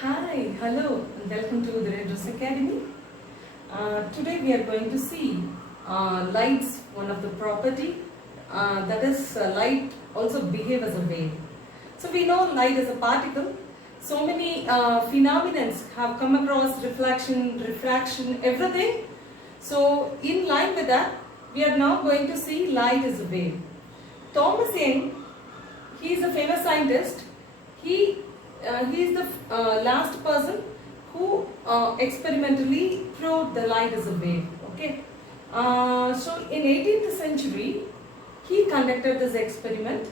Hi, hello, and welcome to the Red Rose Academy. Today we are going to see light's one of the property, that is light also behave as a wave. So we know light is a particle. So many phenomena have come across reflection, refraction, everything. So in line with that, we are now going to see light as a wave. Thomas Young, he is a famous scientist. He is the last person who experimentally proved the light is a wave. Okay. So in 18th century, he conducted this experiment.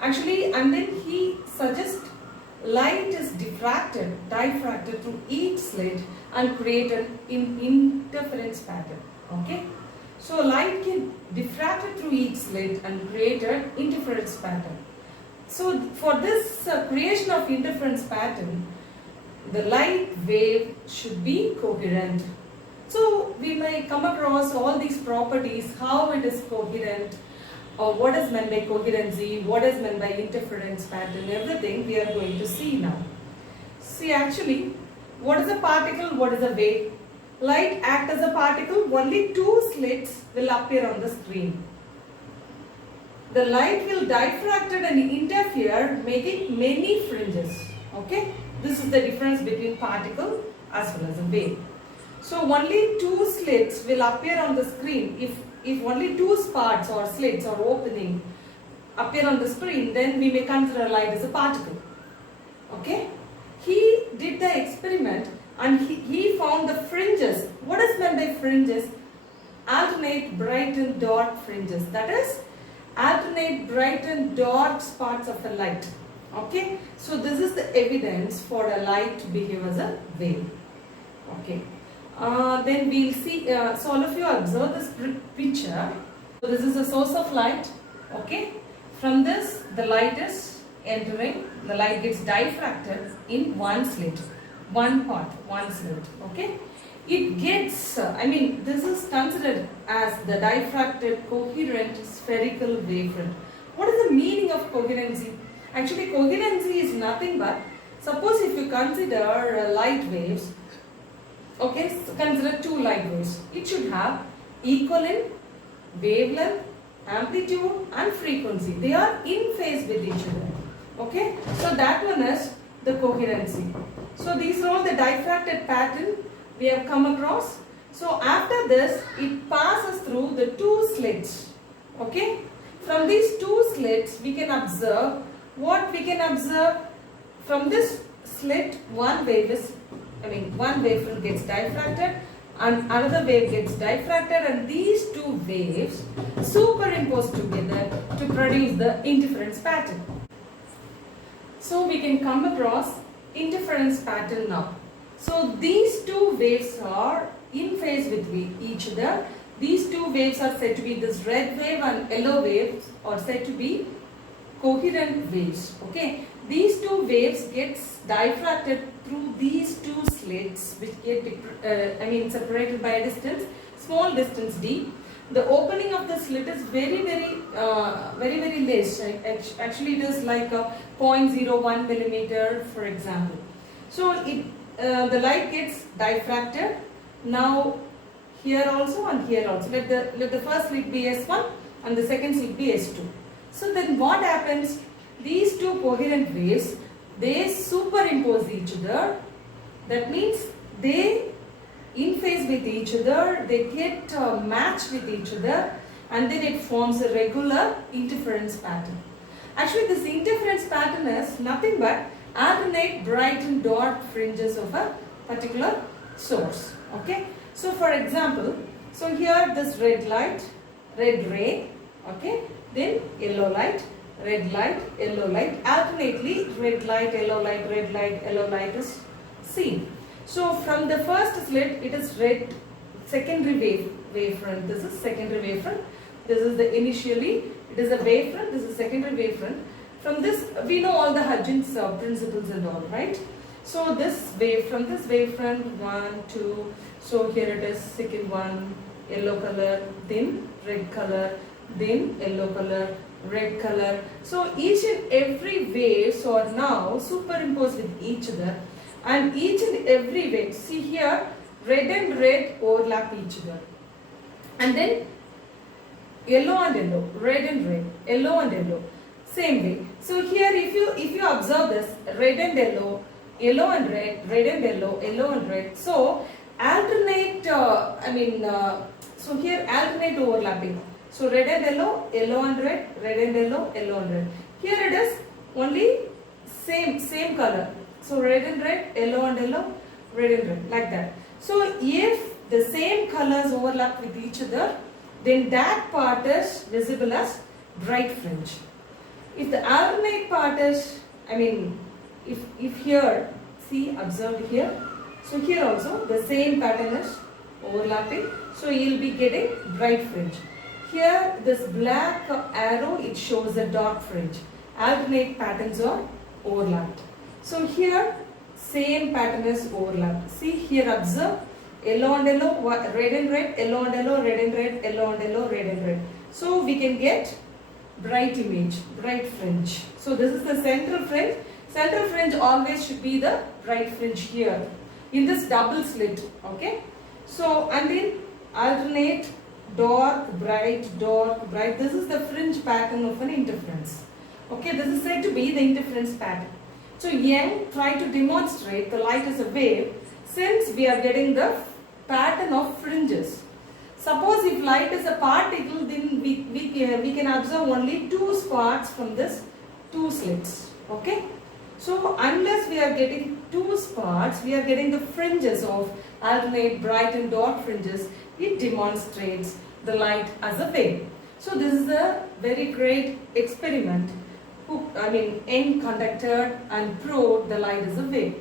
Actually, and then he suggests light is diffracted through each slit and created in interference pattern. Okay. So light can diffracted through each slit and created interference pattern. So for this creation of interference pattern, the light wave should be coherent. So we may come across all these properties, how it is coherent, or what is meant by coherency, what is meant by interference pattern, everything we are going to see now. See, actually, what is a particle, what is a wave? Light acts as a particle, only two slits will appear on the screen. The light will diffracted and interfere, making many fringes. Okay, this is the difference between particle as well as a wave. So only two slits will appear on the screen. If only two spots or slits or opening appear on the screen, then we may consider light as a particle. Okay, he did the experiment and he found the fringes. What is meant by fringes? Alternate bright and dark fringes. That is, alternate bright and dark spots of a light. Okay, so this is the evidence for a light to behave as a wave. Okay, then we'll see. So all of you observe this picture. So this is a source of light. Okay, from this the light is entering. The light gets diffracted in one slit, one slit. Okay. It gets, this is considered as the diffracted coherent spherical wavefront. What is the meaning of coherency? Actually, coherency is nothing but, suppose if you consider light waves, okay, so consider two light waves. It should have equal in wavelength, amplitude and frequency. They are in phase with each other. Okay, so that one is the coherency. So these are all the diffracted pattern we have come across. So after this, it passes through the two slits. Okay, from these two slits we can observe what we can observe. From this slit, one wavefront gets diffracted and another wave gets diffracted, and these two waves superimpose together to produce the interference pattern. So we can come across interference pattern now. So these two waves are in phase with each other. These two waves are said to be, this red wave and yellow waves are said to be coherent waves. Okay, these two waves gets diffracted through these two slits, which get separated by a distance, small distance d. The opening of the slit is very less. Actually, it is like a 0.01 millimeter, for example. So the light gets diffracted. Now here also and here also. Let the first slit be S1 and the second slit be S2. So then what happens? These two coherent waves, they superimpose each other. That means they in phase with each other, they get matched with each other, and then it forms a regular interference pattern. Actually, this interference pattern is nothing but alternate bright and dark fringes of a particular source. Okay, so for example, so here this red ray, okay, then yellow light, red light, yellow light, alternately red light, yellow light is seen. So from the first slit, it is red secondary wavefront. This is secondary wavefront. This is the initially, it is a wavefront. This is secondary wavefront. From this, we know all the Huygens principles and all, right? So this wave, from this wavefront, 1, 2, so here it is, second one, yellow color, then red color, then yellow color, red color. So each and every waves are now superimposed with each other, and each and every wave, see here, red and red overlap each other, and then yellow and yellow, red and red, yellow and yellow, same way. So here if you observe this, red and yellow, yellow and red, red and yellow, yellow and red, so alternate, so here alternate overlapping. So red and yellow, yellow and red, red and yellow, yellow and red. Here it is only same color. So red and red, yellow and yellow, red and red, like that. So if the same colors overlap with each other, then that part is visible as bright fringe. If the alternate part is, if here, see, observed here, so here also the same pattern is overlapping, so you will be getting bright fringe. Here this black arrow, it shows the dark fringe. Alternate patterns are overlapped. So here same pattern is overlapped. See here, observe, yellow and yellow, red and red, yellow and yellow, red and red, yellow and yellow, red and red. So we can get bright image, bright fringe. So this is the central fringe. Central fringe always should be the bright fringe here in this double slit. Okay. So and then alternate dark, bright, dark, bright. This is the fringe pattern of an interference. Okay, this is said to be the interference pattern. So Young tried to demonstrate the light is a wave since we are getting the pattern of fringes. Suppose if light is a particle, then we can observe only two spots from this two slits. Okay. So unless we are getting two spots, we are getting the fringes of alternate bright and dark fringes. It demonstrates the light as a wave. So this is a very great experiment. Young conducted and proved the light is a wave.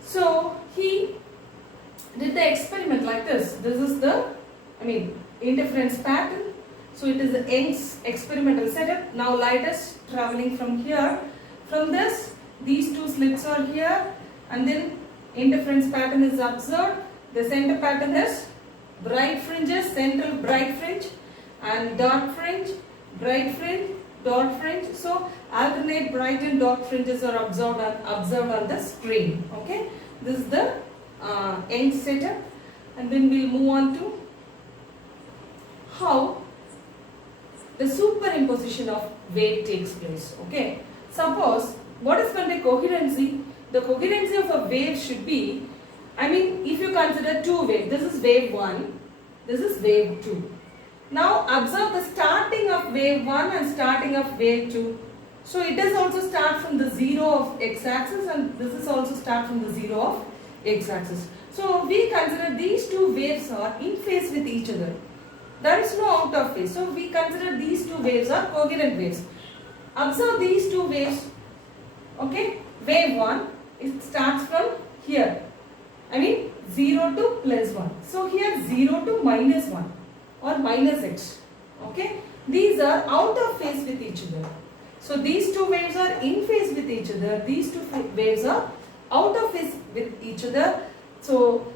So he did the experiment like this. This is the interference pattern. So it is Young's experimental setup. Now light is traveling from here. From this, these two slits are here, and then interference pattern is observed. The center pattern is bright fringes, central bright fringe, and dark fringe, bright fringe, dark fringe. So alternate bright and dark fringes are observed on the screen. Okay, this is the Young setup, and then we'll move on to how the superimposition of wave takes place. Okay, suppose what is called a coherency? The coherency of a wave should be, if you consider two waves, this is wave 1, this is wave 2. Now observe the starting of wave 1 and starting of wave 2. So it does also start from the 0 of x-axis, and this is also start from the 0 of x-axis. So we consider these two waves are in phase with each other. There is no out of phase. So we consider these two waves are coherent waves. Observe these two waves. Okay, wave 1, it starts from here. 0 to plus 1. So here 0 to minus 1 or minus x. Okay, these are out of phase with each other. So these two waves are in phase with each other. These two waves are out of phase with each other. So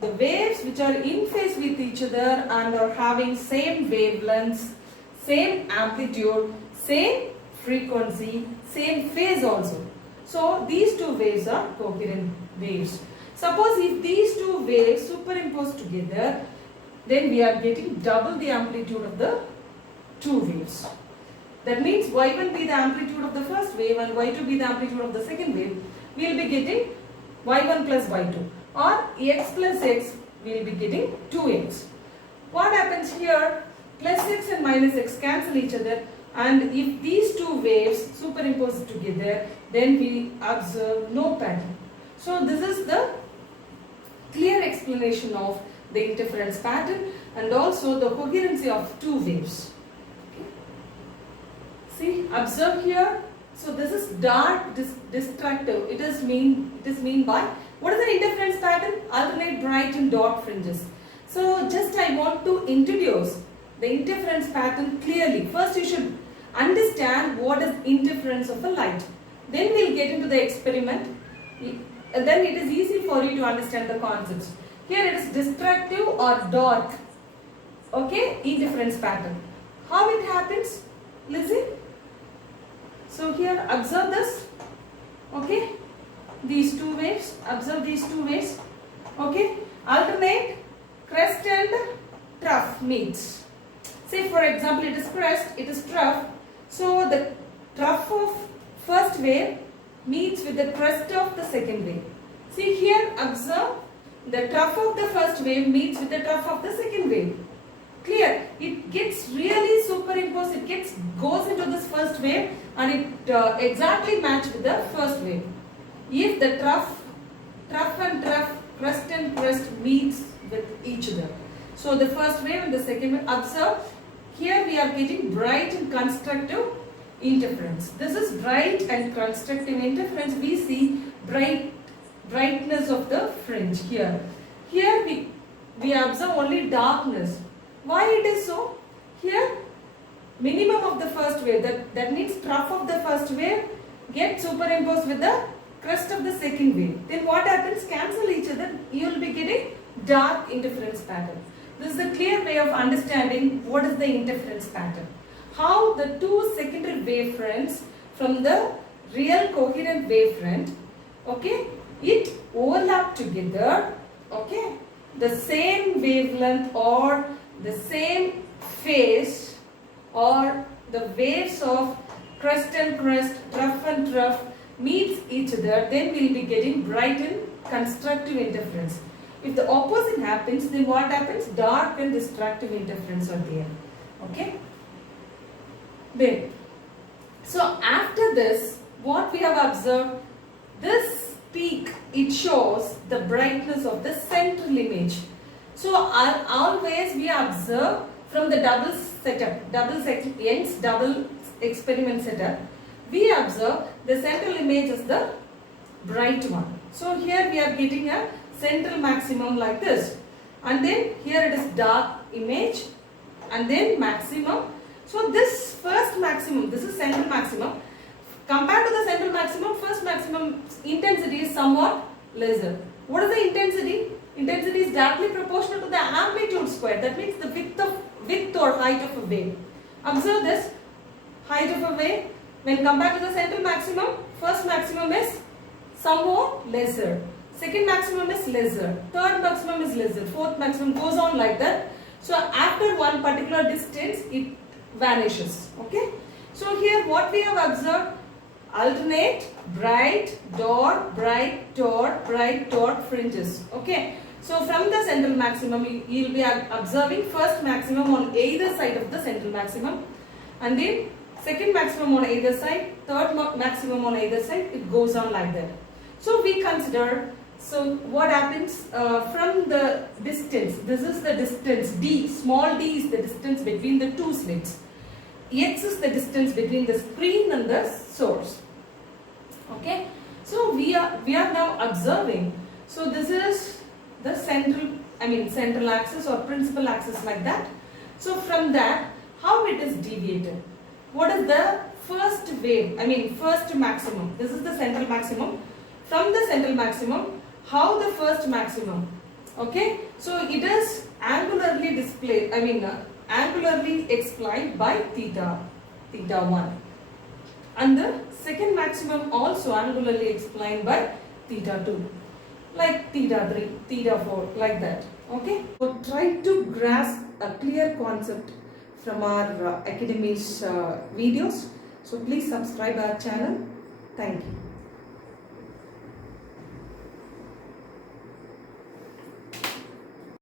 the waves which are in phase with each other and are having same wavelengths, same amplitude, same frequency, same phase also. So these two waves are coherent waves. Suppose if these two waves superimpose together, then we are getting double the amplitude of the two waves. That means y1 be the amplitude of the first wave and y2 be the amplitude of the second wave. We will be getting y1 plus y2, or x plus x, we will be getting 2x. What happens here? Plus x and minus x cancel each other, and if these two waves superimpose together, then we observe no pattern. So this is the clear explanation of the interference pattern and also the coherency of two waves. Okay. See, observe here. So this is dark distractive. It is mean by, what is the interference pattern? Alternate bright and dark fringes. So just I want to introduce the interference pattern clearly. First you should understand what is interference of a light. Then we'll get into the experiment. Then it is easy for you to understand the concepts. Here it is distractive or dark. Okay, interference pattern. How it happens? Listen. So here observe this. Okay. these two waves. Observe these two waves. Okay. Alternate crest and trough meets. Say for example, it is crest, it is trough. So the trough of first wave meets with the crest of the second wave. See here, observe, the trough of the first wave meets with the trough of the second wave. Clear? It gets really superimposed, it goes into this first wave and it exactly matches with the first wave. If the trough and trough, crest and crest meets with each other. So the first wave and the second wave, observe, here we are getting bright and constructive interference. This is bright and constructive interference. We see brightness of the fringe here. Here we observe only darkness. Why it is so? Here minimum of the first wave, that means trough of the first wave get superimposed with the crest of the second wave. Then what happens? Cancel each other. You will be getting dark interference pattern. This is a clear way of understanding what is the interference pattern. How the two secondary wavefronts from the real coherent wavefront, okay, it overlap together, okay, the same wavelength or the same phase or the waves of crest and crest, trough and trough meets each other, then we will be getting bright and constructive interference. If the opposite happens, then what happens? Dark and destructive interference are there. Okay. Then, so after this, what we have observed, this peak, it shows the brightness of the central image. So always we observe from the double setup, Young's double experiment setup, we observe the central image is the bright one. So here we are getting a central maximum like this, and then here it is dark image and then maximum. So this first maximum, this is central maximum. Compared to the central maximum, first maximum intensity is somewhat lesser. What is the intensity? Intensity is directly proportional to the amplitude square. That means the width or height of a wave. Observe this, height of a wave. When compared to the central maximum, first maximum is somewhat lesser. Second maximum is lesser. Third maximum is lesser. Fourth maximum goes on like that. So after one particular distance, it vanishes. Okay. So here what we have observed, alternate bright dot fringes. Okay. So from the central maximum, you will be observing first maximum on either side of the central maximum, and then second maximum on either side, third maximum on either side. It goes on like that. So we consider, so what happens from the distance, this is the distance d, small d is the distance between the two slits. X is the distance between the screen and the source. Okay. So we are now observing. So this is the central axis or principal axis like that. So from that, how it is deviated? What is the first wave? First maximum. This is the central maximum. From the central maximum, how the first maximum? Okay. So it is angularly displayed. Angularly explained by theta 1, and the second maximum also angularly explained by theta 2, like theta 3, theta 4, like that. Okay. So try to grasp a clear concept from our Academy's videos. So please subscribe our channel. Thank you.